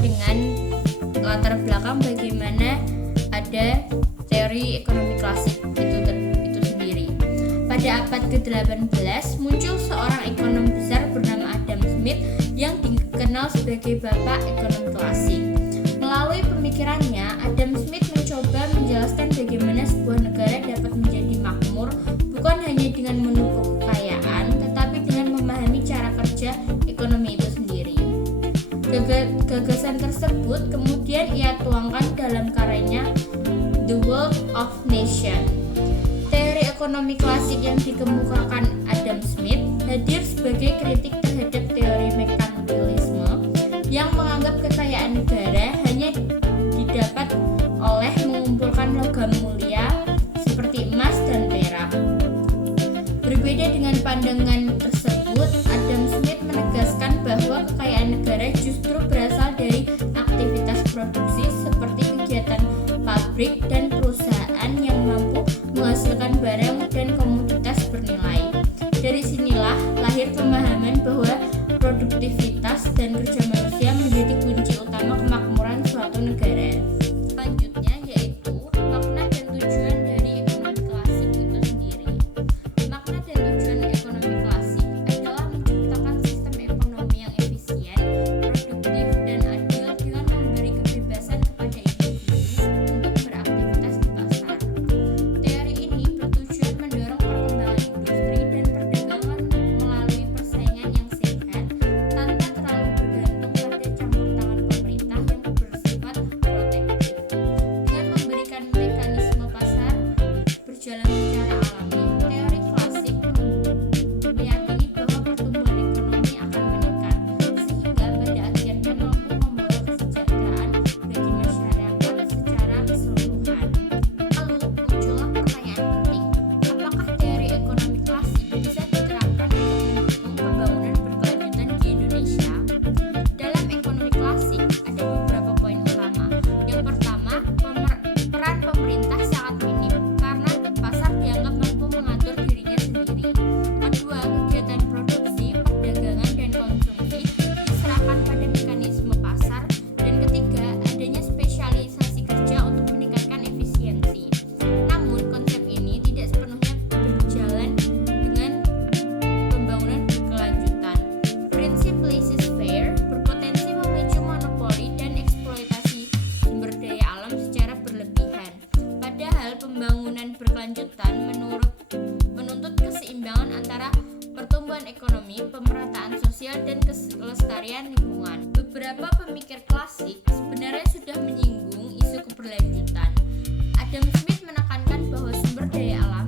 dengan latar belakang bagaimana ada teori ekonomi klasik itu sendiri. Pada abad ke-18 muncul seorang ekonom besar bernama Adam Smith yang dikenal sebagai bapak ekonomi klasik. Melalui pemikirannya, Adam Smith mencoba menjelaskan bagaimana sebuah negara dapat menjadi makmur bukan hanya dengan menumpuk kekayaan, tetapi dengan memahami cara kerja ekonomi itu sendiri. Gagasan tersebut kemudian ia tuangkan dalam karyanya The Wealth of Nations. Teori ekonomi klasik yang dikemukakan Adam Smith hadir sebagai kritik terhadap teori merkantilisme yang menganggap kekayaan negara hanya didapat oleh mengumpulkan logam mulia seperti emas dan perak. Berbeda dengan pandangan tersebut, Adam Smith menegaskan bahwa kekayaan negara justru berasal dari aktivitas produksi seperti kegiatan pabrik dan perusahaan yang mampu menghasilkan barang dan komoditas bernilai. Dari sinilah lahir pemahaman bahwa produktivitas dan kerja manusia menjadi kunci utama kemakmuran suatu negara. Selanjutnya yaitu makna dan tujuan dari ekonomi klasik itu sendiri. Makna dan tujuan ekonomi klasik adalah menciptakan sistem ekonomi yang efisien, produktif, dan adil dengan memberi kebebasan kepada individu untuk beraktivitas di pasar. Teori ini bertujuan mendorong perkembangan industri dan perdagangan melalui persaingan yang sehat tanpa terlalu bergantung pada campur tangan pemerintah yang bersifat protektif. Dengan memberikan mekanisme pasar berjalan secara alami, teori klasik meyakini bahwa pertumbuhan ekonomi akan meningkat, sehingga pada akhirnya mampu membawa kesejahteraan bagi masyarakat secara keseluruhan. Lalu muncullah pertanyaan penting, apakah teori ekonomi klasik bisa diterapkan untuk mendukung pembangunan berkelanjutan di Indonesia? Dalam ekonomi klasik ada beberapa poin utama. Yang pertama, peran pemerintah sangat minim karena pasar dianggap mampu mengatur dirinya sendiri. Kedua, kegiatan produksi, perdagangan, dan konsumsi diserahkan pada mekanisme pasar. Dan ketiga, adanya spesialisasi kerja untuk meningkatkan efisiensi. Namun, konsep ini tidak sepenuhnya berjalan dengan pembangunan berkelanjutan. Prinsip laissez-faire berpotensi memicu monopoli dan eksploitasi sumber daya alam secara berlebihan. Padahal pembangunan berkelanjutan menuntut keseimbangan antara pertumbuhan ekonomi, pemerataan sosial, dan kelestarian lingkungan. Beberapa pemikir klasik sebenarnya sudah menyinggung isu keberlanjutan. Adam Smith menekankan bahwa sumber daya alam